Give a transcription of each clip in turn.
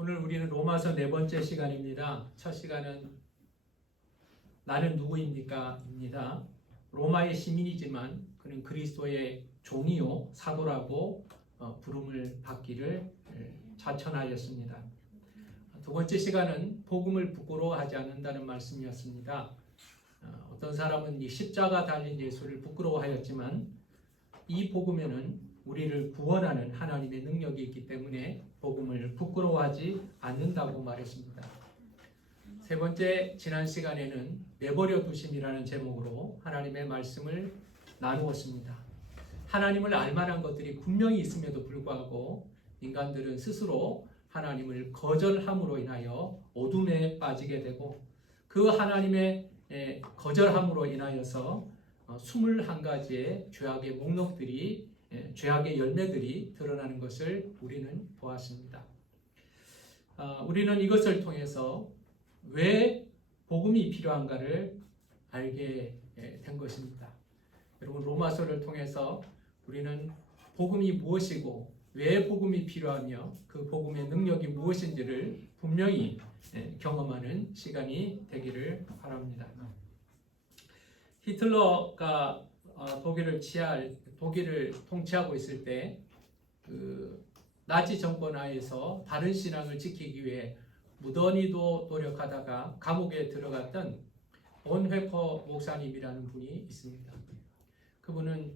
오늘 우리는 로마서 4번째 시간입니다. 첫 시간은 나는 누구입니까? 입니다. 로마의 시민이지만 그는 그리스도의 종이요 사도라고 부름을 받기를 자천하였습니다. 두 번째 시간은 복음을 부끄러워하지 않는다는 말씀이었습니다. 어떤 사람은 이 십자가 달린 예수를 부끄러워하였지만 이 복음에는 우리를 구원하는 하나님의 능력이 있기 때문에 복음을 부끄러워하지 않는다고 말했습니다. 세 번째 지난 시간에는 내버려 두심이라는 제목으로 하나님의 말씀을 나누었습니다. 하나님을 알만한 것들이 분명히 있음에도 불구하고 인간들은 스스로 하나님을 거절함으로 인하여 어둠에 빠지게 되고 그 하나님의 거절함으로 인하여서 21가지의 죄악의 목록들이 죄악의 열매들이 드러나는 것을 우리는 보았습니다. 우리는 이것을 통해서 왜 복음이 필요한가를 알게 된 것입니다. 여러분, 로마서를 통해서 우리는 복음이 무엇이고 왜 복음이 필요하며 그 복음의 능력이 무엇인지를 분명히 경험하는 시간이 되기를 바랍니다. 히틀러가 독일을 통치하고 있을 때 그 나치 정권 하에서 다른 신앙을 지키기 위해 무던히도 노력하다가 감옥에 들어갔던 본회퍼 목사님이라는 분이 있습니다. 그분은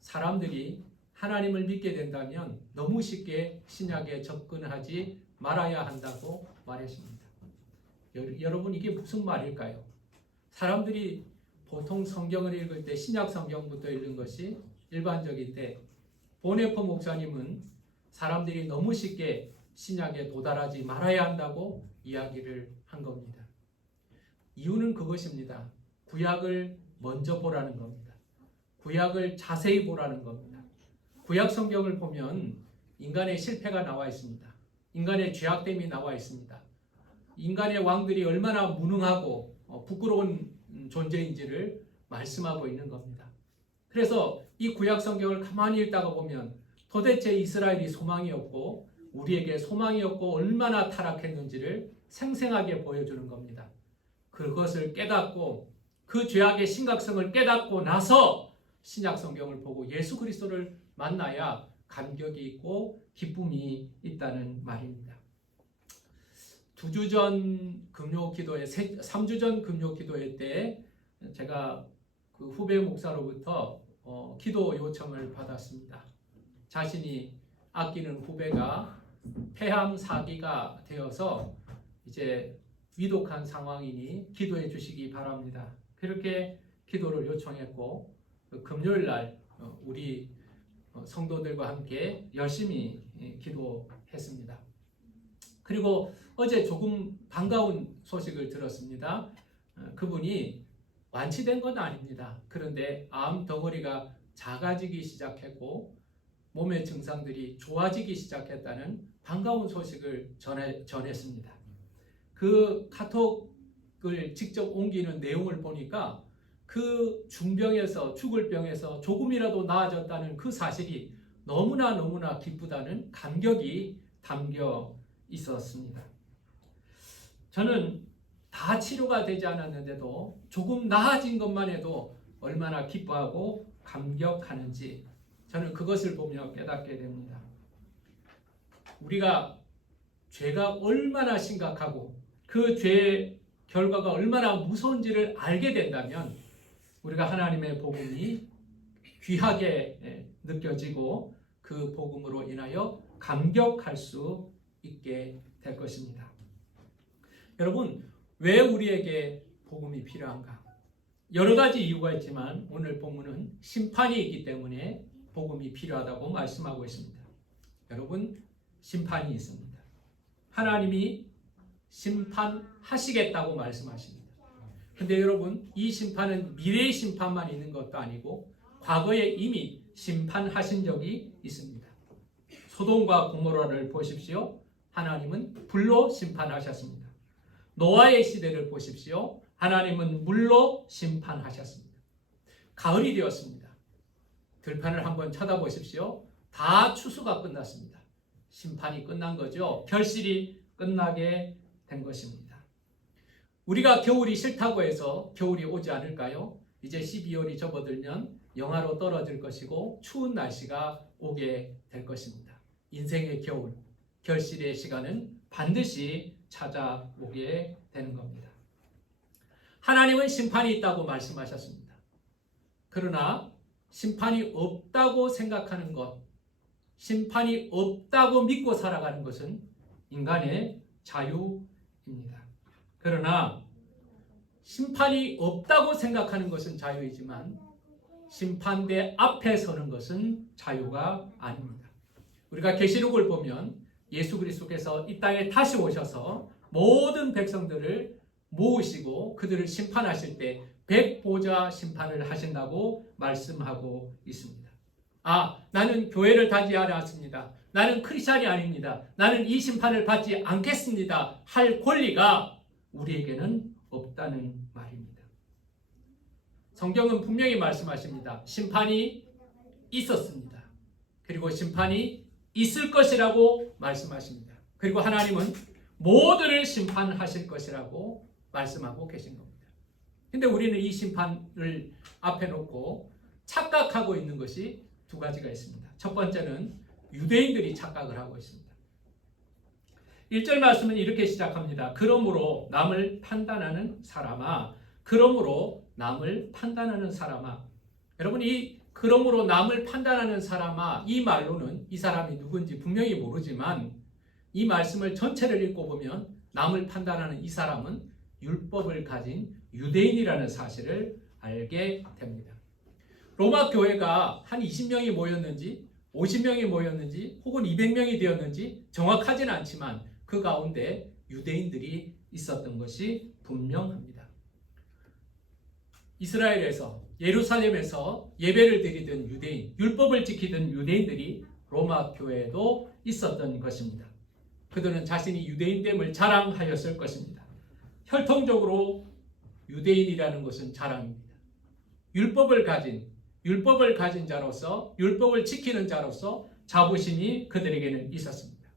사람들이 하나님을 믿게 된다면 너무 쉽게 신약에 접근하지 말아야 한다고 말했습니다. 여러분, 이게 무슨 말일까요? 사람들이 보통 성경을 읽을 때 신약 성경부터 읽는 것이 일반적인데 본회퍼 목사님은 사람들이 너무 쉽게 신약에 도달하지 말아야 한다고 이야기를 한 겁니다. 이유는 그것입니다. 구약을 먼저 보라는 겁니다. 구약을 자세히 보라는 겁니다. 구약 성경을 보면 인간의 실패가 나와 있습니다. 인간의 죄악됨이 나와 있습니다. 인간의 왕들이 얼마나 무능하고 부끄러운 존재인지를 말씀하고 있는 겁니다. 그래서 이 구약 성경을 가만히 읽다가 보면 도대체 이스라엘이 소망이 없고 우리에게 소망이 없고 얼마나 타락했는지를 생생하게 보여주는 겁니다. 그것을 깨닫고 그 죄악의 심각성을 깨닫고 나서 신약 성경을 보고 예수 그리스도를 만나야 감격이 있고 기쁨이 있다는 말입니다. 2주 전 금요 기도회, 3주 전 금요 기도회 때 제가 그 후배 목사로부터 기도 요청을 받았습니다. 자신이 아끼는 후배가 폐암 사기가 되어서 이제 위독한 상황이니 기도해 주시기 바랍니다. 그렇게 기도를 요청했고 금요일 날 우리 성도들과 함께 열심히 기도했습니다. 그리고 어제 조금 반가운 소식을 들었습니다. 그분이 완치된 건 아닙니다. 그런데 암 덩어리가 작아지기 시작했고 몸의 증상들이 좋아지기 시작했다는 반가운 소식을 전했습니다. 그 카톡을 직접 옮기는 내용을 보니까 그 중병에서 죽을 병에서 조금이라도 나아졌다는 그 사실이 너무나 기쁘다는 감격이 담겨 있었습니다. 저는 다 치료가 되지 않았는데도 조금 나아진 것만 해도 얼마나 기뻐하고 감격하는지 저는 그것을 보며 깨닫게 됩니다. 우리가 죄가 얼마나 심각하고 그 죄의 결과가 얼마나 무서운지를 알게 된다면 우리가 하나님의 복음이 귀하게 느껴지고 그 복음으로 인하여 감격할 수 있게 될 것입니다. 여러분, 왜 우리에게 복음이 필요한가? 여러 가지 이유가 있지만 오늘 본문은 심판이 있기 때문에 복음이 필요하다고 말씀하고 있습니다. 여러분, 심판이 있습니다. 하나님이 심판하시겠다고 말씀하십니다. 근데 여러분, 이 심판은 미래의 심판만 있는 것도 아니고 과거에 이미 심판하신 적이 있습니다. 소돔과 고모라를 보십시오. 하나님은 불로 심판하셨습니다. 노아의 시대를 보십시오. 하나님은 물로 심판하셨습니다. 가을이 되었습니다. 들판을 한번 쳐다보십시오. 다 추수가 끝났습니다. 심판이 끝난 거죠. 결실이 끝나게 된 것입니다. 우리가 겨울이 싫다고 해서 겨울이 오지 않을까요? 이제 12월이 접어들면 영하로 떨어질 것이고 추운 날씨가 오게 될 것입니다. 인생의 겨울, 결실의 시간은 반드시 찾아오게 되는 겁니다. 하나님은 심판이 있다고 말씀하셨습니다. 그러나 심판이 없다고 생각하는 것, 심판이 없다고 믿고 살아가는 것은 인간의 자유입니다. 그러나 심판이 없다고 생각하는 것은 자유이지만 심판대 앞에 서는 것은 자유가 아닙니다. 우리가 계시록을 보면 예수 그리스도께서 이 땅에 다시 오셔서 모든 백성들을 모으시고 그들을 심판하실 때 백보자 심판을 하신다고 말씀하고 있습니다. 나는 교회를 다니지 않았습니다. 나는 크리스찬이 아닙니다. 나는 이 심판을 받지 않겠습니다. 할 권리가 우리에게는 없다는 말입니다. 성경은 분명히 말씀하십니다. 심판이 있었습니다. 그리고 심판이 있을 것이라고 말씀하십니다. 그리고 하나님은 모두를 심판하실 것이라고 말씀하고 계신 겁니다. 근데 우리는 이 심판을 앞에 놓고 착각하고 있는 것이 두 가지가 있습니다. 첫 번째는 유대인들이 착각을 하고 있습니다. 1절 말씀은 이렇게 시작합니다. 그러므로 남을 판단하는 사람아, 그러므로 남을 판단하는 사람아. 여러분, 이 그러므로 남을 판단하는 사람아, 이 말로는 이 사람이 누군지 분명히 모르지만 이 말씀을 전체를 읽고 보면 남을 판단하는 이 사람은 율법을 가진 유대인이라는 사실을 알게 됩니다. 로마 교회가 한 20명이 모였는지 50명이 모였는지 혹은 200명이 되었는지 정확하지는 않지만 그 가운데 유대인들이 있었던 것이 분명합니다. 이스라엘에서 예루살렘에서 예배를 드리던 유대인, 율법을 지키던 유대인들이 로마 교회에도 있었던 것입니다. 그들은 자신이 유대인됨을 자랑하였을 것입니다. 혈통적으로 유대인이라는 것은 자랑입니다. 율법을 가진 자로서, 율법을 지키는 자로서 자부심이 그들에게는 있었습니다.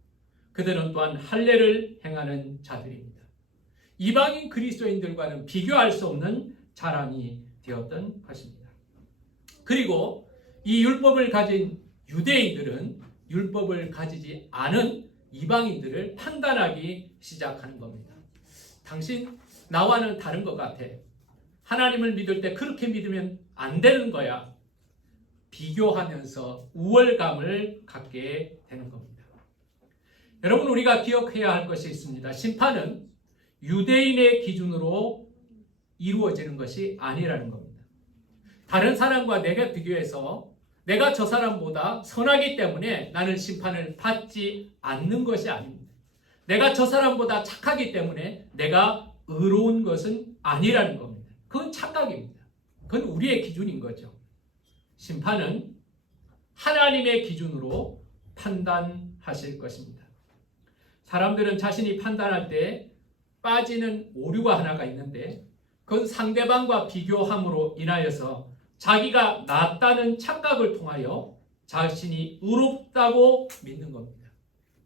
그들은 또한 할례를 행하는 자들입니다. 이방인 그리스도인들과는 비교할 수 없는 자랑이 되었던 것입니다. 그리고 이 율법을 가진 유대인들은 율법을 가지지 않은 이방인들을 판단하기 시작하는 겁니다. 당신 나와는 다른 것 같아. 하나님을 믿을 때 그렇게 믿으면 안 되는 거야. 비교하면서 우월감을 갖게 되는 겁니다. 여러분, 우리가 기억해야 할 것이 있습니다. 심판은 유대인의 기준으로 이루어지는 것이 아니라는 겁니다. 다른 사람과 내가 비교해서 내가 저 사람보다 선하기 때문에 나는 심판을 받지 않는 것이 아닙니다. 내가 저 사람보다 착하기 때문에 내가 의로운 것은 아니라는 겁니다. 그건 착각입니다. 그건 우리의 기준인 거죠. 심판은 하나님의 기준으로 판단하실 것입니다. 사람들은 자신이 판단할 때 빠지는 오류가 하나가 있는데 그건 상대방과 비교함으로 인하여서 자기가 낫다는 착각을 통하여 자신이 의롭다고 믿는 겁니다.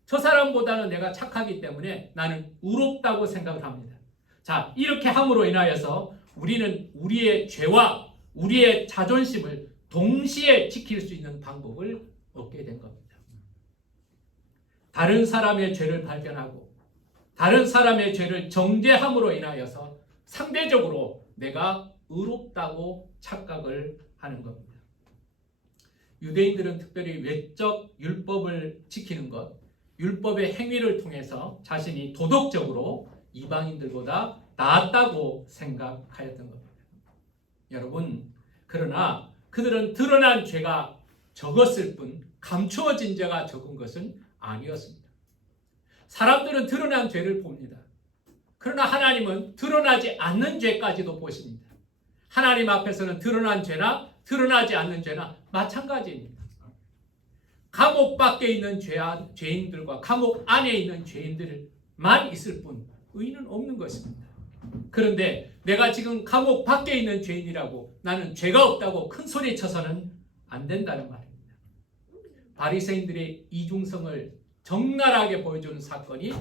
저 사람보다는 내가 착하기 때문에 나는 의롭다고 생각을 합니다. 자, 이렇게 함으로 인하여서 우리는 우리의 죄와 우리의 자존심을 동시에 지킬 수 있는 방법을 얻게 된 겁니다. 다른 사람의 죄를 발견하고 다른 사람의 죄를 정죄함으로 인하여서 상대적으로 내가 의롭다고 착각을 하는 겁니다. 유대인들은 특별히 외적 율법을 지키는 것, 율법의 행위를 통해서 자신이 도덕적으로 이방인들보다 낫다고 생각하였던 겁니다. 여러분, 그러나 그들은 드러난 죄가 적었을 뿐 감추어진 죄가 적은 것은 아니었습니다. 사람들은 드러난 죄를 봅니다. 그러나 하나님은 드러나지 않는 죄까지도 보십니다. 하나님 앞에서는 드러난 죄나 드러나지 않는 죄나 마찬가지입니다. 감옥 밖에 있는 죄인들과 감옥 안에 있는 죄인들만 있을 뿐 의인은 없는 것입니다. 그런데 내가 지금 감옥 밖에 있는 죄인이라고 나는 죄가 없다고 큰 소리 쳐서는 안 된다는 말입니다. 바리새인들의 이중성을 적나라하게 보여주는 사건이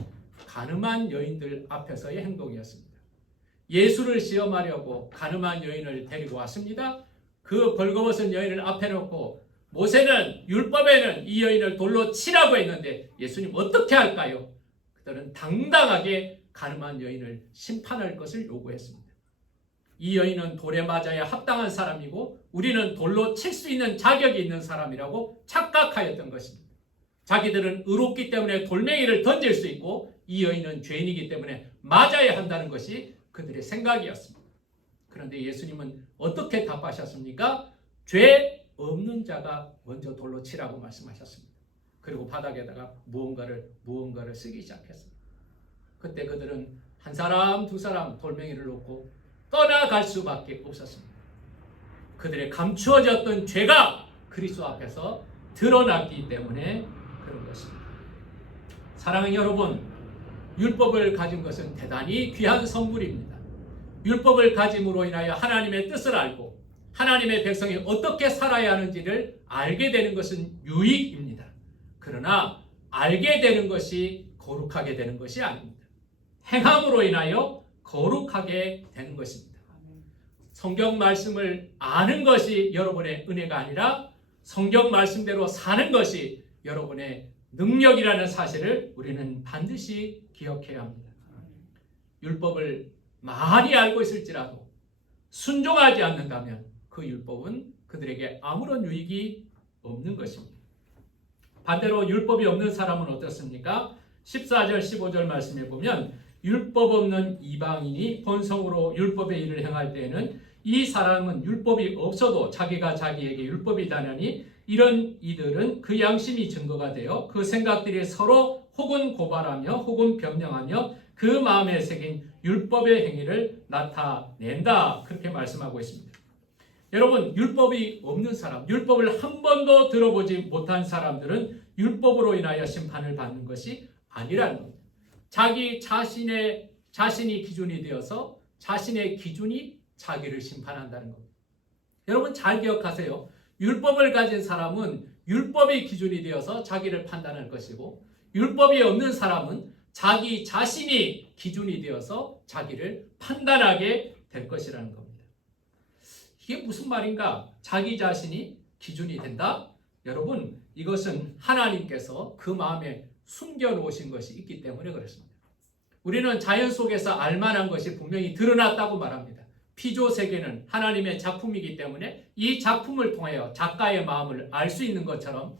가늠한 여인들 앞에서의 행동이었습니다. 예수를 시험하려고 가늠한 여인을 데리고 왔습니다. 그 벌거벗은 여인을 앞에 놓고 모세는 율법에는 이 여인을 돌로 치라고 했는데 예수님 어떻게 할까요? 그들은 당당하게 가늠한 여인을 심판할 것을 요구했습니다. 이 여인은 돌에 맞아야 합당한 사람이고 우리는 돌로 칠 수 있는 자격이 있는 사람이라고 착각하였던 것입니다. 자기들은 의롭기 때문에 돌멩이를 던질 수 있고 이 여인은 죄인이기 때문에 맞아야 한다는 것이 그들의 생각이었습니다. 그런데 예수님은 어떻게 답하셨습니까? 죄 없는 자가 먼저 돌로 치라고 말씀하셨습니다. 그리고 바닥에다가 무언가를 쓰기 시작했습니다. 그때 그들은 한 사람 두 사람 돌멩이를 놓고 떠나갈 수밖에 없었습니다. 그들의 감추어졌던 죄가 그리스도 앞에서 드러났기 때문에 그런 것입니다. 사랑하는 여러분, 율법을 가진 것은 대단히 귀한 선물입니다. 율법을 가짐으로 인하여 하나님의 뜻을 알고 하나님의 백성이 어떻게 살아야 하는지를 알게 되는 것은 유익입니다. 그러나 알게 되는 것이 거룩하게 되는 것이 아닙니다. 행함으로 인하여 거룩하게 되는 것입니다. 성경 말씀을 아는 것이 여러분의 은혜가 아니라 성경 말씀대로 사는 것이 여러분의 능력이라는 사실을 우리는 반드시 기억해야 합니다. 율법을 많이 알고 있을지라도 순종하지 않는다면 그 율법은 그들에게 아무런 유익이 없는 것입니다. 반대로 율법이 없는 사람은 어떻습니까? 14절 15절 말씀에 보면 율법 없는 이방인이 본성으로 율법의 일을 행할 때에는 이 사람은 율법이 없어도 자기가 자기에게 율법이다느니 이런 이들은 그 양심이 증거가 되어 그 생각들이 서로 혹은 고발하며 혹은 변명하며 그 마음에 새긴 율법의 행위를 나타낸다. 그렇게 말씀하고 있습니다. 여러분, 율법이 없는 사람, 율법을 한 번도 들어보지 못한 사람들은 율법으로 인하여 심판을 받는 것이 아니라는 겁니다. 자기 자신이 기준이 되어서 자신의 기준이 자기를 심판한다는 겁니다. 여러분 잘 기억하세요. 율법을 가진 사람은 율법이 기준이 되어서 자기를 판단할 것이고 율법이 없는 사람은 자기 자신이 기준이 되어서 자기를 판단하게 될 것이라는 겁니다. 이게 무슨 말인가? 자기 자신이 기준이 된다? 여러분, 이것은 하나님께서 그 마음에 숨겨놓으신 것이 있기 때문에 그렇습니다. 우리는 자연 속에서 알만한 것이 분명히 드러났다고 말합니다. 피조 세계는 하나님의 작품이기 때문에 이 작품을 통하여 작가의 마음을 알 수 있는 것처럼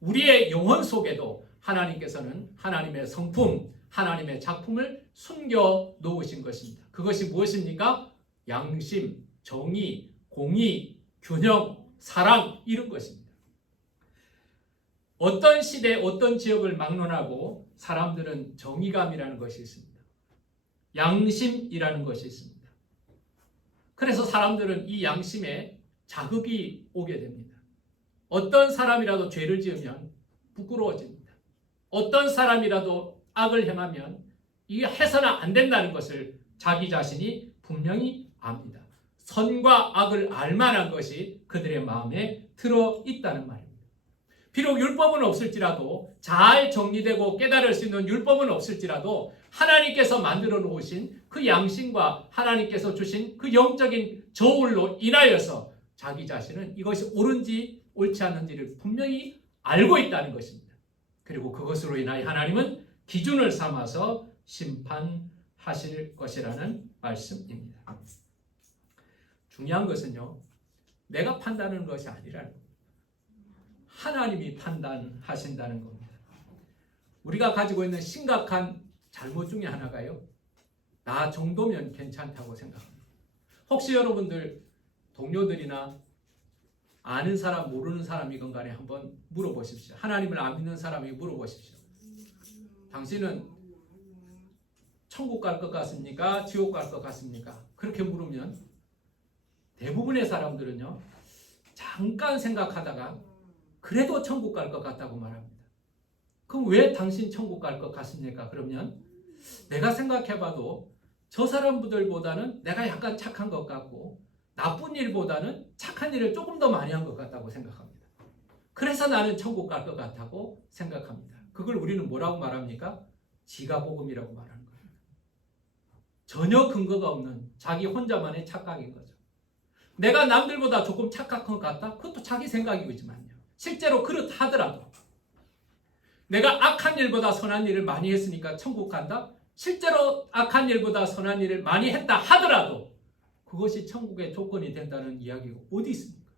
우리의 영혼 속에도 하나님께서는 하나님의 성품, 하나님의 작품을 숨겨 놓으신 것입니다. 그것이 무엇입니까? 양심, 정의, 공의, 균형, 사랑 이런 것입니다. 어떤 시대, 어떤 지역을 막론하고 사람들은 정의감이라는 것이 있습니다. 양심이라는 것이 있습니다. 그래서 사람들은 이 양심에 자극이 오게 됩니다. 어떤 사람이라도 죄를 지으면 부끄러워집니다. 어떤 사람이라도 악을 행하면 이게 해서는 안 된다는 것을 자기 자신이 분명히 압니다. 선과 악을 알만한 것이 그들의 마음에 들어 있다는 말입니다. 비록 율법은 없을지라도 잘 정리되고 깨달을 수 있는 율법은 없을지라도 하나님께서 만들어 놓으신 그 양심과 하나님께서 주신 그 영적인 저울로 인하여서 자기 자신은 이것이 옳은지 옳지 않은지를 분명히 알고 있다는 것입니다. 그리고 그것으로 인하여 하나님은 기준을 삼아서 심판하실 것이라는 말씀입니다. 중요한 것은요, 내가 판단하는 것이 아니라는 겁니다. 하나님이 판단하신다는 겁니다. 우리가 가지고 있는 심각한 잘못 중에 하나가요, 나 정도면 괜찮다고 생각합니다. 혹시 여러분들 동료들이나 아는 사람 모르는 사람이건 간에 한번 물어보십시오. 하나님을 안 믿는 사람에게 물어보십시오. 당신은 천국 갈 것 같습니까? 지옥 갈 것 같습니까? 그렇게 물으면 대부분의 사람들은요, 잠깐 생각하다가 그래도 천국 갈 것 같다고 말합니다. 그럼 왜 당신 천국 갈 것 같습니까? 그러면 내가 생각해봐도 저 사람들보다는 내가 약간 착한 것 같고 나쁜 일보다는 착한 일을 조금 더 많이 한 것 같다고 생각합니다. 그래서 나는 천국 갈 것 같다고 생각합니다. 그걸 우리는 뭐라고 말합니까? 지가 복음이라고 말하는 거예요. 전혀 근거가 없는 자기 혼자만의 착각인 거죠. 내가 남들보다 조금 착각한 것 같다? 그것도 자기 생각이지만요. 실제로 그렇다 하더라도 내가 악한 일보다 선한 일을 많이 했으니까 천국 간다? 실제로 악한 일보다 선한 일을 많이 했다 하더라도 그것이 천국의 조건이 된다는 이야기가 어디 있습니까?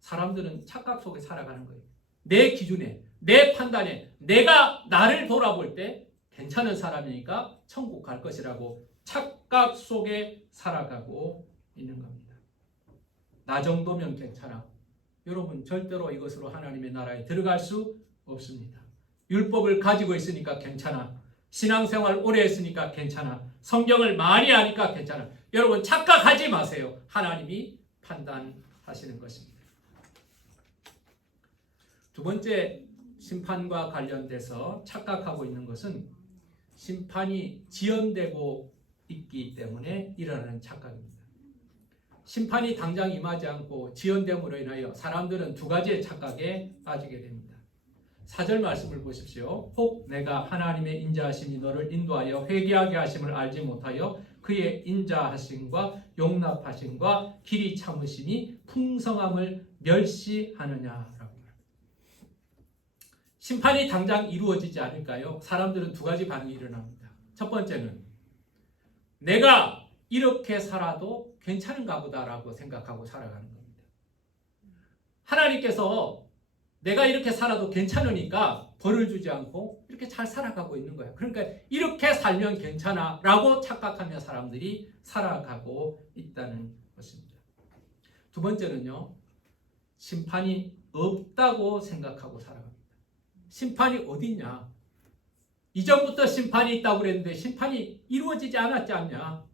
사람들은 착각 속에 살아가는 거예요. 내 기준에, 내 판단에, 내가 나를 돌아볼 때 괜찮은 사람이니까 천국 갈 것이라고 착각 속에 살아가고 있는 겁니다. 나 정도면 괜찮아. 여러분 절대로 이것으로 하나님의 나라에 들어갈 수 없습니다. 율법을 가지고 있으니까 괜찮아. 신앙생활 오래 했으니까 괜찮아. 성경을 많이 하니까 괜찮아. 여러분 착각하지 마세요. 하나님이 판단하시는 것입니다. 두 번째 심판과 관련돼서 착각하고 있는 것은 심판이 지연되고 있기 때문에 일어나는 착각입니다. 심판이 당장 임하지 않고 지연됨으로 인하여 사람들은 두 가지의 착각에 빠지게 됩니다. 4절 말씀을 보십시오. 혹 내가 하나님의 인자하심이 너를 인도하여 회개하게 하심을 알지 못하여 그의 인자하심과 용납하심과 길이 참으심이 풍성함을 멸시하느냐라고 말합니다. 심판이 당장 이루어지지 않을까요? 사람들은 두 가지 반응이 일어납니다. 첫 번째는 내가 이렇게 살아도 괜찮은가 보다라고 생각하고 살아가는 겁니다. 하나님께서 내가 이렇게 살아도 괜찮으니까 벌을 주지 않고 이렇게 잘 살아가고 있는 거야. 그러니까 이렇게 살면 괜찮아 라고 착각하며 사람들이 살아가고 있다는 것입니다. 두 번째는요, 심판이 없다고 생각하고 살아갑니다. 심판이 어디 있냐? 이전부터 심판이 있다고 그랬는데 심판이 이루어지지 않았지 않냐?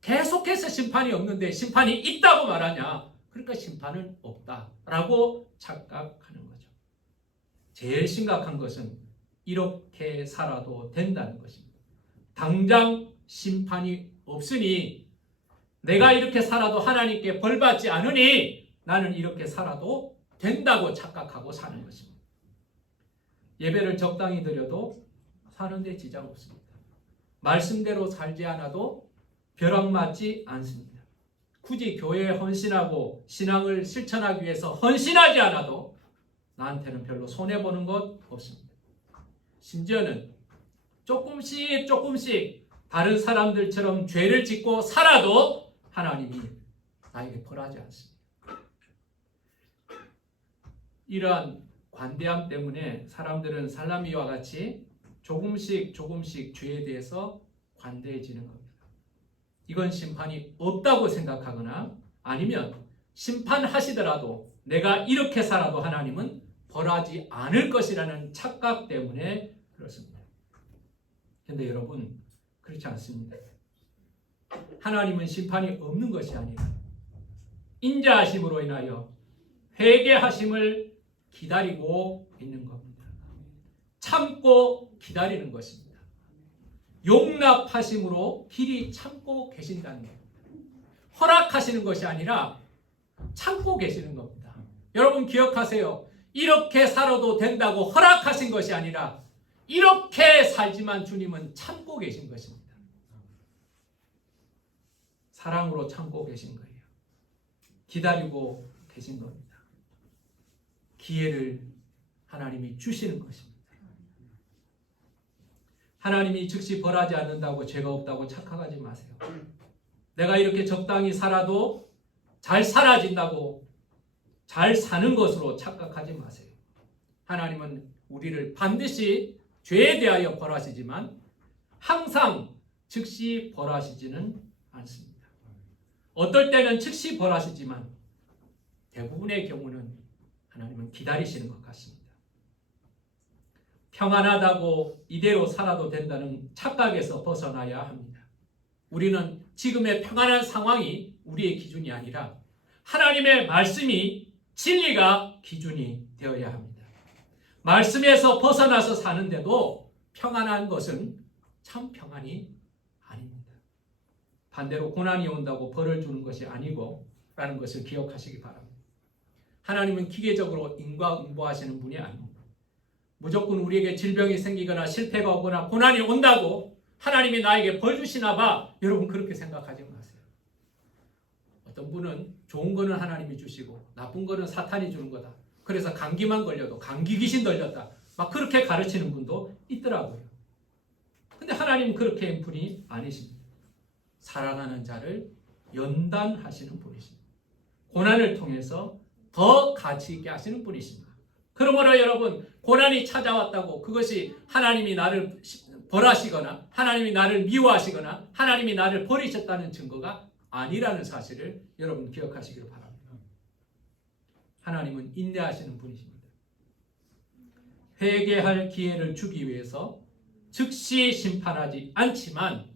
계속해서 심판이 없는데 심판이 있다고 말하냐? 그러니까 심판은 없다라고 착각하는 거죠. 제일 심각한 것은 이렇게 살아도 된다는 것입니다. 당장 심판이 없으니 내가 이렇게 살아도 하나님께 벌받지 않으니 나는 이렇게 살아도 된다고 착각하고 사는 것입니다. 예배를 적당히 드려도 사는데 지장 없습니다. 말씀대로 살지 않아도 벼락 맞지 않습니다. 굳이 교회에 헌신하고 신앙을 실천하기 위해서 헌신하지 않아도 나한테는 별로 손해보는 것 없습니다. 심지어는 조금씩 다른 사람들처럼 죄를 짓고 살아도 하나님이 나에게 벌하지 않습니다. 이러한 관대함 때문에 사람들은 살라미와 같이 조금씩 죄에 대해서 관대해지는 겁니다. 이건 심판이 없다고 생각하거나 아니면 심판하시더라도 내가 이렇게 살아도 하나님은 벌하지 않을 것이라는 착각 때문에 그렇습니다. 그런데 여러분 그렇지 않습니다. 하나님은 심판이 없는 것이 아니라 인자하심으로 인하여 회개하심을 기다리고 있는 겁니다. 참고 기다리는 것입니다. 용납하심으로 길이 참고 계신다는 겁니다. 허락하시는 것이 아니라 참고 계시는 겁니다. 여러분 기억하세요. 이렇게 살아도 된다고 허락하신 것이 아니라 이렇게 살지만 주님은 참고 계신 것입니다. 사랑으로 참고 계신 거예요. 기다리고 계신 겁니다. 기회를 하나님이 주시는 것입니다. 하나님이 즉시 벌하지 않는다고 죄가 없다고 착각하지 마세요. 내가 이렇게 적당히 살아도 잘 살아진다고 잘 사는 것으로 착각하지 마세요. 하나님은 우리를 반드시 죄에 대하여 벌하시지만 항상 즉시 벌하시지는 않습니다. 어떨 때는 즉시 벌하시지만 대부분의 경우는 하나님은 기다리시는 것 같습니다. 평안하다고 이대로 살아도 된다는 착각에서 벗어나야 합니다. 우리는 지금의 평안한 상황이 우리의 기준이 아니라 하나님의 말씀이 진리가 기준이 되어야 합니다. 말씀에서 벗어나서 사는데도 평안한 것은 참 평안이 아닙니다. 반대로 고난이 온다고 벌을 주는 것이 아니고 라는 것을 기억하시기 바랍니다. 하나님은 기계적으로 인과응보하시는 분이 아닙니다. 무조건 우리에게 질병이 생기거나 실패가 오거나 고난이 온다고 하나님이 나에게 벌 주시나 봐. 여러분 그렇게 생각하지 마세요. 어떤 분은 좋은 거는 하나님이 주시고 나쁜 거는 사탄이 주는 거다. 그래서 감기만 걸려도 감기 귀신 들렸다. 막 그렇게 가르치는 분도 있더라고요. 근데 하나님은 그렇게 한 분이 아니십니다. 사랑하는 자를 연단하시는 분이십니다. 고난을 통해서 더 가치 있게 하시는 분이십니다. 그러므로 여러분 고난이 찾아왔다고 그것이 하나님이 나를 벌하시거나 하나님이 나를 미워하시거나 하나님이 나를 버리셨다는 증거가 아니라는 사실을 여러분 기억하시기를 바랍니다. 하나님은 인내하시는 분이십니다. 회개할 기회를 주기 위해서 즉시 심판하지 않지만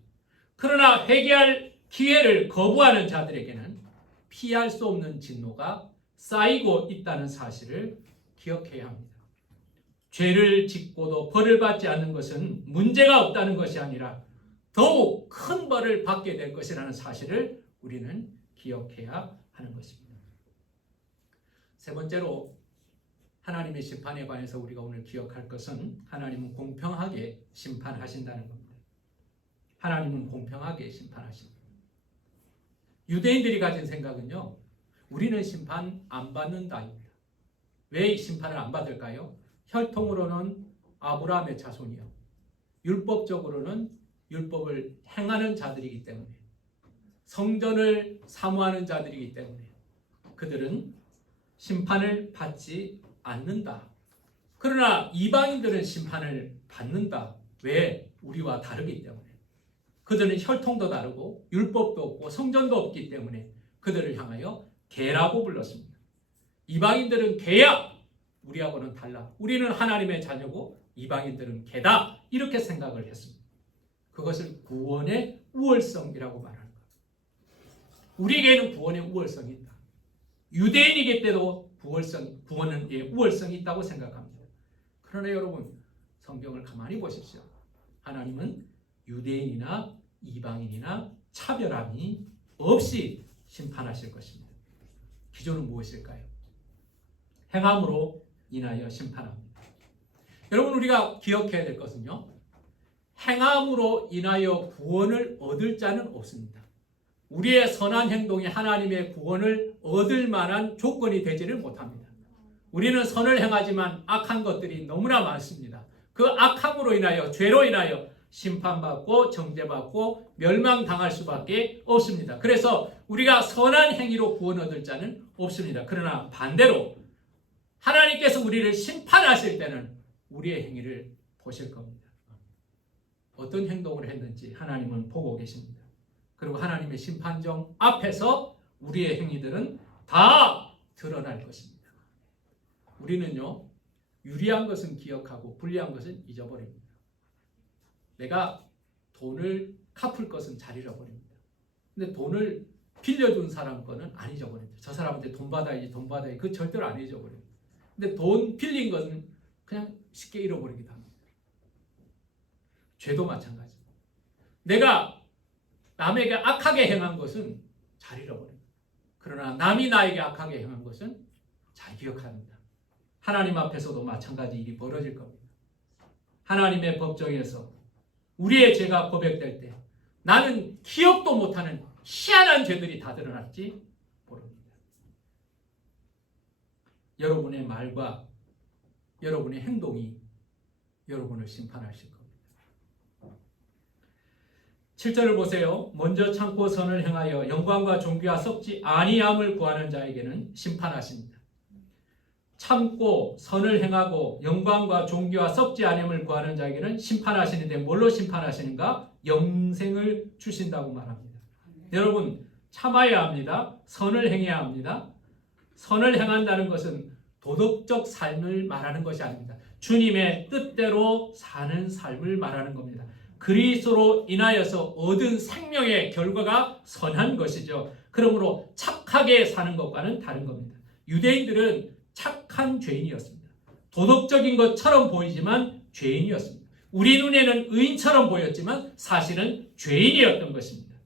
그러나 회개할 기회를 거부하는 자들에게는 피할 수 없는 진노가 쌓이고 있다는 사실을 기억해야 합니다. 죄를 짓고도 벌을 받지 않는 것은 문제가 없다는 것이 아니라 더욱 큰 벌을 받게 될 것이라는 사실을 우리는 기억해야 하는 것입니다. 세 번째로 하나님의 심판에 관해서 우리가 오늘 기억할 것은 하나님은 공평하게 심판하신다는 겁니다. 하나님은 공평하게 심판하십니다. 유대인들이 가진 생각은요, 우리는 심판 안 받는다입니다. 왜 심판을 안 받을까요? 혈통으로는 아브라함의 자손이요, 율법적으로는 율법을 행하는 자들이기 때문에, 성전을 사모하는 자들이기 때문에 그들은 심판을 받지 않는다. 그러나 이방인들은 심판을 받는다. 왜? 우리와 다르기 때문에. 그들은 혈통도 다르고 율법도 없고 성전도 없기 때문에 그들을 향하여 개라고 불렀습니다. 이방인들은 개야. 우리하고는 달라. 우리는 하나님의 자녀고 이방인들은 개다. 이렇게 생각을 했습니다. 그것을 구원의 우월성이라고 말하는 거예요. 우리에게는 구원의 우월성이 있다. 유대인이기 때도 구원의 우월성이 있다고 생각합니다. 그러나 여러분, 성경을 가만히 보십시오. 하나님은 유대인이나 이방인이나 차별함이 없이 심판하실 것입니다. 기준은 무엇일까요? 행함으로 인하여 심판합니다. 여러분, 우리가 기억해야 될 것은요, 행함으로 인하여 구원을 얻을 자는 없습니다. 우리의 선한 행동이 하나님의 구원을 얻을 만한 조건이 되지를 못합니다. 우리는 선을 행하지만 악한 것들이 너무나 많습니다. 그 악함으로 인하여, 죄로 인하여 심판받고 정죄받고 멸망당할 수밖에 없습니다. 그래서 우리가 선한 행위로 구원 얻을 자는 없습니다. 그러나 반대로 하나님께서 우리를 심판하실 때는 우리의 행위를 보실 겁니다. 어떤 행동을 했는지 하나님은 보고 계십니다. 그리고 하나님의 심판정 앞에서 우리의 행위들은 다 드러날 것입니다. 우리는요, 유리한 것은 기억하고 불리한 것은 잊어버립니다. 내가 돈을 갚을 것은 잘 잃어버립니다. 근데 돈을 빌려준 사람 거는 안 잊어버립니다. 저 사람한테 돈 받아야지, 돈 받아야지. 그 절대로 안 잊어버립니다. 근데 돈 빌린 것은 그냥 쉽게 잃어버리기도 합니다. 죄도 마찬가지입니다. 내가 남에게 악하게 행한 것은 잘 잃어버립니다. 그러나 남이 나에게 악하게 행한 것은 잘 기억합니다. 하나님 앞에서도 마찬가지 일이 벌어질 겁니다. 하나님의 법정에서 우리의 죄가 고백될 때 나는 기억도 못하는 희한한 죄들이 다 드러날지 모릅니다. 여러분의 말과 여러분의 행동이 여러분을 심판하실 겁니다. 7절을 보세요. 먼저 참고 선을 행하여 영광과 존귀와 썩지 아니함을 구하는 자에게는 심판하십니다. 참고 선을 행하고 영광과 존귀와 썩지 아니함을 구하는 자에게는 심판하시는데 뭘로 심판하시는가? 영생을 주신다고 말합니다. 여러분, 참아야 합니다. 선을 행해야 합니다. 선을 행한다는 것은 도덕적 삶을 말하는 것이 아닙니다. 주님의 뜻대로 사는 삶을 말하는 겁니다. 그리스도로 인하여서 얻은 생명의 결과가 선한 것이죠. 그러므로 착하게 사는 것과는 다른 겁니다. 유대인들은 착한 죄인이었습니다. 도덕적인 것처럼 보이지만 죄인이었습니다. 우리 눈에는 의인처럼 보였지만 사실은 죄인이었던 것입니다.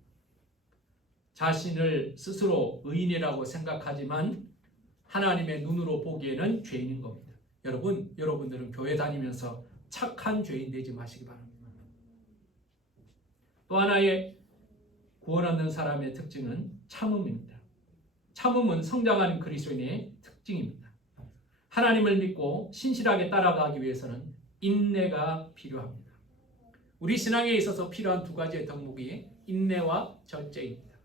자신을 스스로 의인이라고 생각하지만 하나님의 눈으로 보기에는 죄인인 겁니다. 여러분들은 교회 다니면서 착한 죄인 되지 마시기 바랍니다. 또 하나의 구원 얻는 사람의 특징은 참음입니다. 참음은 성장하는 그리스도인의 특징입니다. 하나님을 믿고 신실하게 따라가기 위해서는 인내가 필요합니다. 우리 신앙에 있어서 필요한 두 가지의 덕목이 인내와 절제입니다.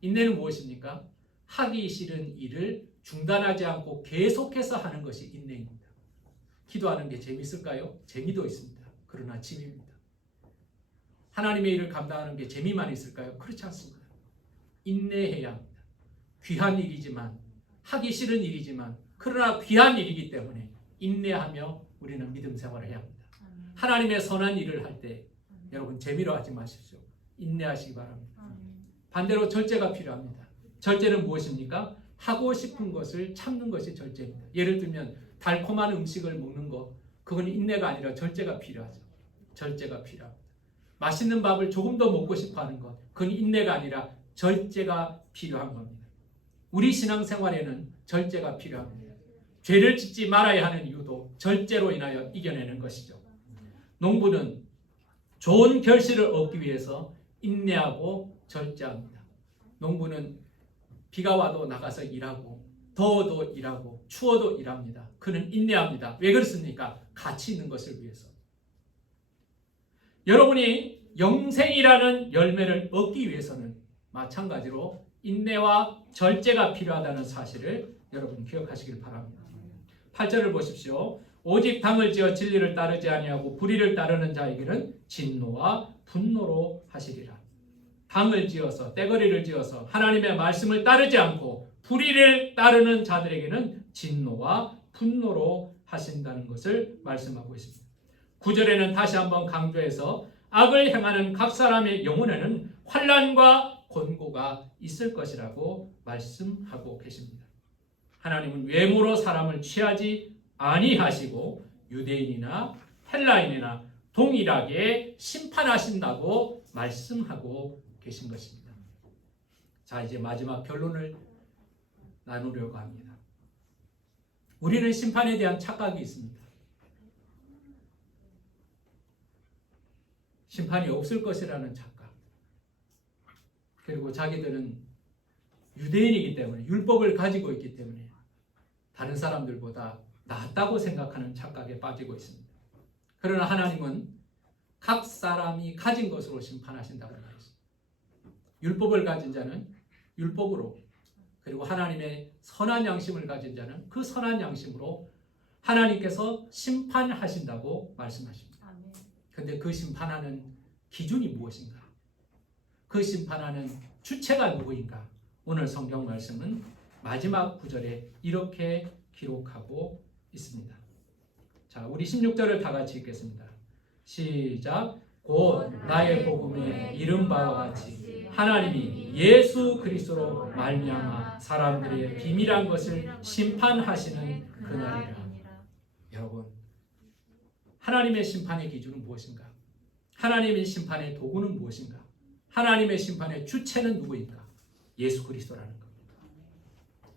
인내는 무엇입니까? 하기 싫은 일을 중단하지 않고 계속해서 하는 것이 인내입니다. 기도하는 게 재밌을까요? 재미도 있습니다. 그러나 짐입니다. 하나님의 일을 감당하는 게 재미만 있을까요? 그렇지 않습니다. 인내해야 합니다. 귀한 일이지만, 하기 싫은 일이지만, 그러나 귀한 일이기 때문에 인내하며 우리는 믿음 생활을 해야 합니다. 하나님의 선한 일을 할 때 여러분 재미로 하지 마십시오. 인내하시기 바랍니다. 반대로 절제가 필요합니다. 절제는 무엇입니까? 하고 싶은 것을 참는 것이 절제입니다. 예를 들면 달콤한 음식을 먹는 것, 그건 인내가 아니라 절제가 필요하죠. 절제가 필요합니다. 맛있는 밥을 조금 더 먹고 싶어 하는 것, 그건 인내가 아니라 절제가 필요한 겁니다. 우리 신앙생활에는 절제가 필요합니다. 죄를 짓지 말아야 하는 이유도 절제로 인하여 이겨내는 것이죠. 농부는 좋은 결실을 얻기 위해서 인내하고 절제합니다. 농부는 비가 와도 나가서 일하고 더워도 일하고 추워도 일합니다. 그는 인내합니다. 왜 그렇습니까? 가치 있는 것을 위해서. 여러분이 영생이라는 열매를 얻기 위해서는 마찬가지로 인내와 절제가 필요하다는 사실을 여러분 기억하시길 바랍니다. 8절을 보십시오. 오직 당을 지어 진리를 따르지 아니하고 불의를 따르는 자에게는 진노와 분노로 하시리라. 당을 지어서 떼거리를 지어서 하나님의 말씀을 따르지 않고 불의를 따르는 자들에게는 진노와 분노로 하신다는 것을 말씀하고 있습니다. 9절에는 다시 한번 강조해서 악을 행하는 각 사람의 영혼에는 환난과 곤고가 있을 것이라고 말씀하고 계십니다. 하나님은 외모로 사람을 취하지 아니하시고 유대인이나 헬라인이나 동일하게 심판하신다고 말씀하고 계신 것입니다. 자, 이제 마지막 결론을 나누려고 합니다. 우리는 심판에 대한 착각이 있습니다. 심판이 없을 것이라는 착각. 그리고 자기들은 유대인이기 때문에 율법을 가지고 있기 때문에 다른 사람들보다 낫다고 생각하는 착각에 빠지고 있습니다. 그러나 하나님은 각 사람이 가진 것으로 심판하신다고 말했습니다. 율법을 가진 자는 율법으로, 그리고 하나님의 선한 양심을 가진 자는 그 선한 양심으로 하나님께서 심판하신다고 말씀하십니다. 그런데 그 심판하는 기준이 무엇인가? 그 심판하는 주체가 누구인가? 오늘 성경 말씀은 마지막 구절에 이렇게 기록하고 있습니다. 자, 우리 16절을 다 같이 읽겠습니다. 시작. 곧 나의 복음에 이른 바와 같이 하나님이 예수 그리스도로 말미암아 사람들의 비밀한 것을 심판하시는 그날이라. 여러분, 하나님의 심판의 기준은 무엇인가? 하나님의 심판의 도구는 무엇인가? 하나님의 심판의 주체는 누구인가? 예수 그리스도라는 겁니다.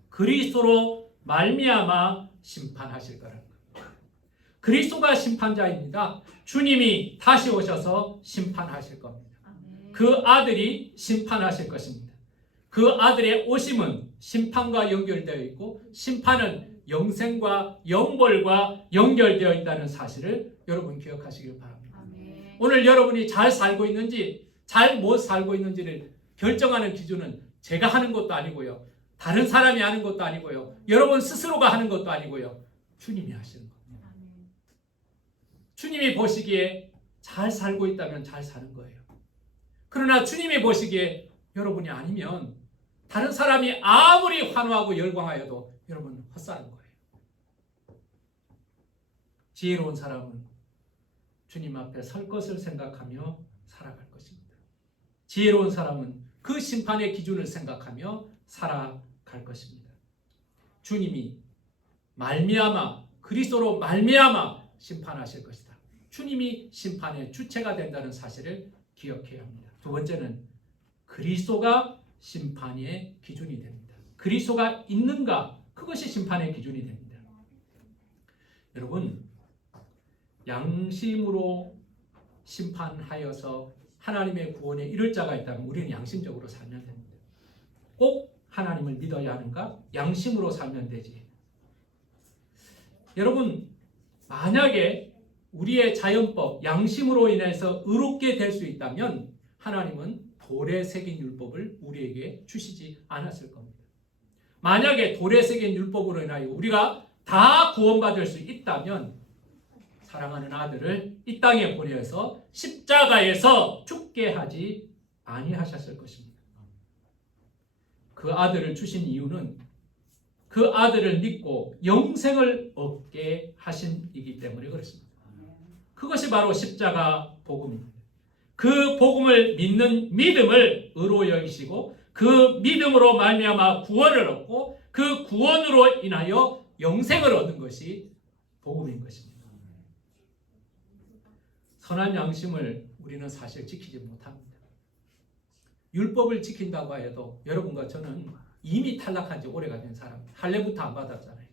그리스도로 말미암아 심판하실 거라는 겁니다. 그리스도가 심판자입니다. 주님이 다시 오셔서 심판하실 겁니다. 그 아들이 심판하실 것입니다. 그 아들의 오심은 심판과 연결되어 있고 심판은 영생과 영벌과 연결되어 있다는 사실을 여러분 기억하시길 바랍니다. 오늘 여러분이 잘 살고 있는지 잘 못 살고 있는지를 결정하는 기준은 제가 하는 것도 아니고요. 다른 사람이 하는 것도 아니고요. 여러분 스스로가 하는 것도 아니고요. 주님이 하시는 겁니다. 주님이 보시기에 잘 살고 있다면 잘 사는 거예요. 그러나 주님이 보시기에 여러분이 아니면 다른 사람이 아무리 환호하고 열광하여도 여러분 헛사는 거예요. 지혜로운 사람은 주님 앞에 설 것을 생각하며 살아갈 것입니다. 지혜로운 사람은 그 심판의 기준을 생각하며 살아갈 것입니다. 주님이 말미암아 그리스도로 말미암아 심판하실 것이다. 주님이 심판의 주체가 된다는 사실을 기억해야 합니다. 두 번째는 그리스도가 심판의 기준이 됩니다. 그리스도가 있는가? 그것이 심판의 기준이 됩니다. 여러분, 양심으로 심판하여서 하나님의 구원에 이를 자가 있다면 우리는 양심적으로 살면 됩니다. 꼭 하나님을 믿어야 하는가? 양심으로 살면 되지. 여러분, 만약에 우리의 자연법, 양심으로 인해서 의롭게 될 수 있다면 하나님은 돌에 새긴 율법을 우리에게 주시지 않았을 겁니다. 만약에 돌에 새긴 율법으로 인하여 우리가 다 구원받을 수 있다면 사랑하는 아들을 이 땅에 보내서 십자가에서 죽게 하지 아니하셨을 것입니다. 그 아들을 주신 이유는 그 아들을 믿고 영생을 얻게 하심이기 때문에 그렇습니다. 그것이 바로 십자가 복음입니다. 그 복음을 믿는 믿음을 의로 여기시고 그 믿음으로 말미암아 구원을 얻고 그 구원으로 인하여 영생을 얻는 것이 복음인 것입니다. 선한 양심을 우리는 사실 지키지 못합니다. 율법을 지킨다고 해도 여러분과 저는 이미 탈락한 지 오래가 된 사람입니다. 할례부터 안 받았잖아요.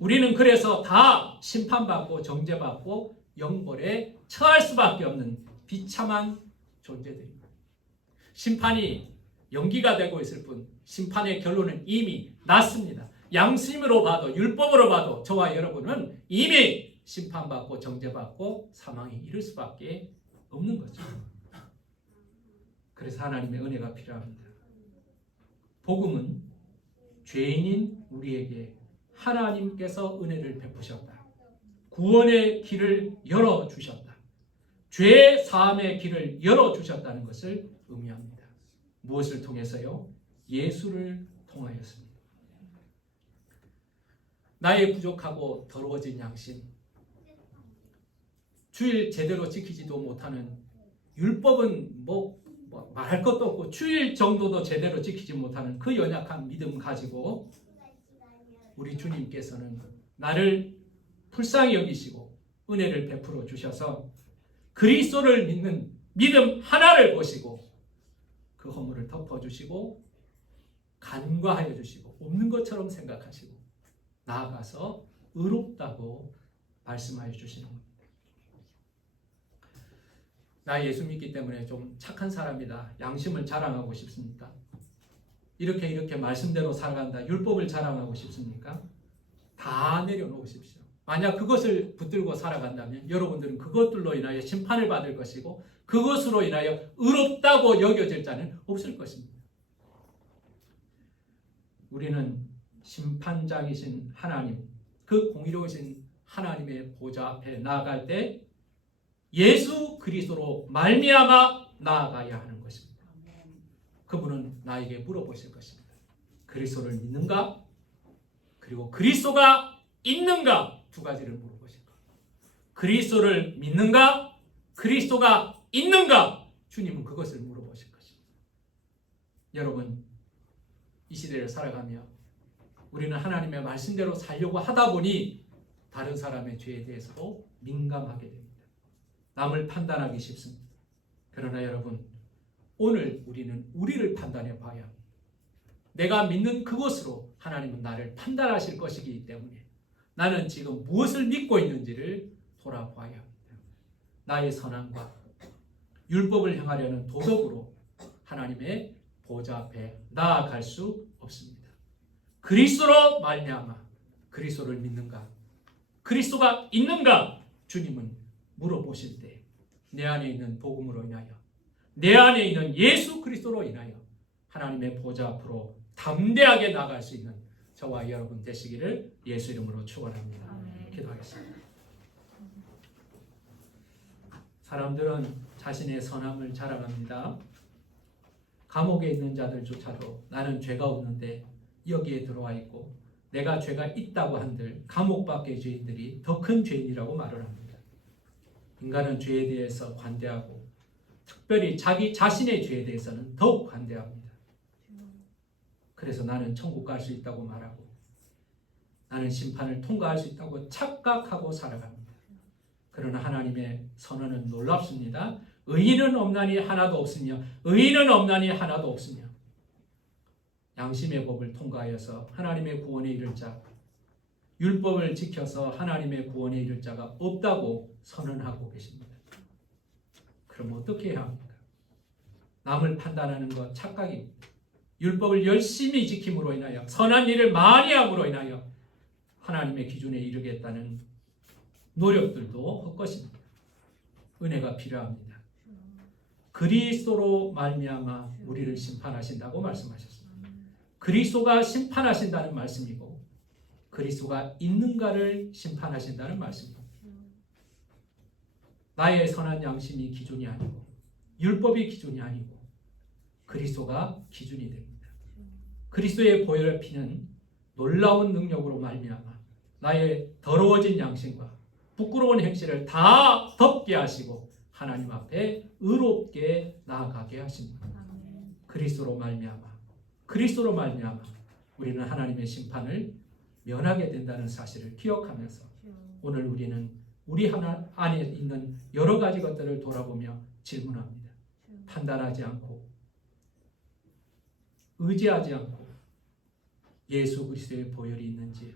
우리는 그래서 다 심판받고 정죄받고 영벌에 처할 수밖에 없는 비참한 존재들입니다. 심판이 연기가 되고 있을 뿐 심판의 결론은 이미 났습니다. 양심으로 봐도 율법으로 봐도 저와 여러분은 이미 심판받고 정죄받고 사망에 이를 수밖에 없는 거죠. 그래서 하나님의 은혜가 필요합니다. 복음은 죄인인 우리에게 하나님께서 은혜를 베푸셨다. 구원의 길을 열어주셨다. 죄 사함의 길을 열어주셨다는 것을 의미합니다. 무엇을 통해서요? 예수를 통하였습니다. 나의 부족하고 더러워진 양심, 주일 제대로 지키지도 못하는 율법은 말할 것도 없고 주일 정도도 제대로 지키지 못하는 그 연약한 믿음 가지고 우리 주님께서는 나를 불쌍히 여기시고 은혜를 베풀어 주셔서 그리스도를 믿는 믿음 하나를 보시고 그 허물을 덮어주시고 간과하여 주시고 없는 것처럼 생각하시고 나아가서 의롭다고 말씀하여 주시는 겁니다. 나 예수 믿기 때문에 좀 착한 사람이다. 양심을 자랑하고 싶습니까? 이렇게 말씀대로 살아간다. 율법을 자랑하고 싶습니까? 다 내려놓으십시오. 만약 그것을 붙들고 살아간다면 여러분들은 그것들로 인하여 심판을 받을 것이고 그것으로 인하여 의롭다고 여겨질 자는 없을 것입니다. 우리는 심판장이신 하나님, 그 공의로우신 하나님의 보좌 앞에 나아갈 때 예수 그리스도로 말미암아 나아가야 하는 것입니다. 그분은 나에게 물어보실 것입니다. 그리스도를 믿는가? 그리고 그리스도가 있는가? 두 가지를 물어보실 겁니다. 그리스도를 믿는가? 그리스도가 있는가? 주님은 그것을 물어보실 것입니다. 여러분, 이 시대를 살아가며 우리는 하나님의 말씀대로 살려고 하다 보니 다른 사람의 죄에 대해서도 민감하게 됩니다. 남을 판단하기 쉽습니다. 그러나 여러분, 오늘 우리는 우리를 판단해 봐야 합니다. 내가 믿는 그것으로 하나님은 나를 판단하실 것이기 때문에 나는 지금 무엇을 믿고 있는지를 돌아봐야 합니다. 나의 선함과 율법을 향하려는 도덕으로 하나님의 보좌 앞에 나아갈 수 없습니다. 그리스도로 말미암아 그리스도를 믿는가? 그리스도가 있는가? 주님은 물어보실 때 내 안에 있는 복음으로 인하여 내 안에 있는 예수 그리스도로 인하여 하나님의 보좌 앞으로 담대하게 나갈 수 있는 저와 여러분 되시기를 예수 이름으로 축원합니다. 기도하겠습니다. 사람들은 자신의 선함을 자랑합니다. 감옥에 있는 자들조차도 나는 죄가 없는데 여기에 들어와 있고 내가 죄가 있다고 한들 감옥 밖의 죄인들이 더 큰 죄인이라고 말을 합니다. 인간은 죄에 대해서 관대하고 특별히 자기 자신의 죄에 대해서는 더욱 관대합니다. 그래서 나는 천국 갈 수 있다고 말하고 나는 심판을 통과할 수 있다고 착각하고 살아갑니다. 그러나 하나님의 선언은 놀랍습니다. 의인은 없나니 하나도 없으며 의인은 없나니 하나도 없으며 양심의 법을 통과하여서 하나님의 구원에 이를 자 율법을 지켜서 하나님의 구원에 이를 자가 없다고 선언하고 계십니다. 그럼 어떻게 해야 합니까? 남을 판단하는 것 착각입니다. 율법을 열심히 지킴으로 인하여 선한 일을 많이 함으로 인하여 하나님의 기준에 이르겠다는 노력들도 헛것입니다. 은혜가 필요합니다. 그리스도로 말미암아 우리를 심판하신다고 말씀하셨습니다. 그리스도가 심판하신다는 말씀이고 그리스도가 있는가를 심판하신다는 말씀입니다. 나의 선한 양심이 기준이 아니고 율법이 기준이 아니고 그리스도가 기준이 됩니다. 그리스도의 보혈의 피는 놀라운 능력으로 말미암아 나의 더러워진 양심과 부끄러운 행실을 다 덮게 하시고 하나님 앞에 의롭게 나아가게 하십니다. 그리스도로 말미암아 우리는 하나님의 심판을 면하게 된다는 사실을 기억하면서 오늘 우리는 우리 하나 안에 있는 여러 가지 것들을 돌아보며 질문합니다. 판단하지 않고 의지하지 않고 예수 그리스도의 보혈이 있는지,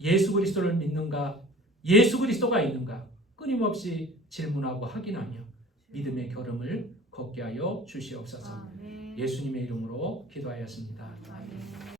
예수 그리스도를 믿는가, 예수 그리스도가 있는가 끊임없이 질문하고 확인하며 믿음의 걸음을 걷게 하여 주시옵소서. 예수님의 이름으로 기도하였습니다.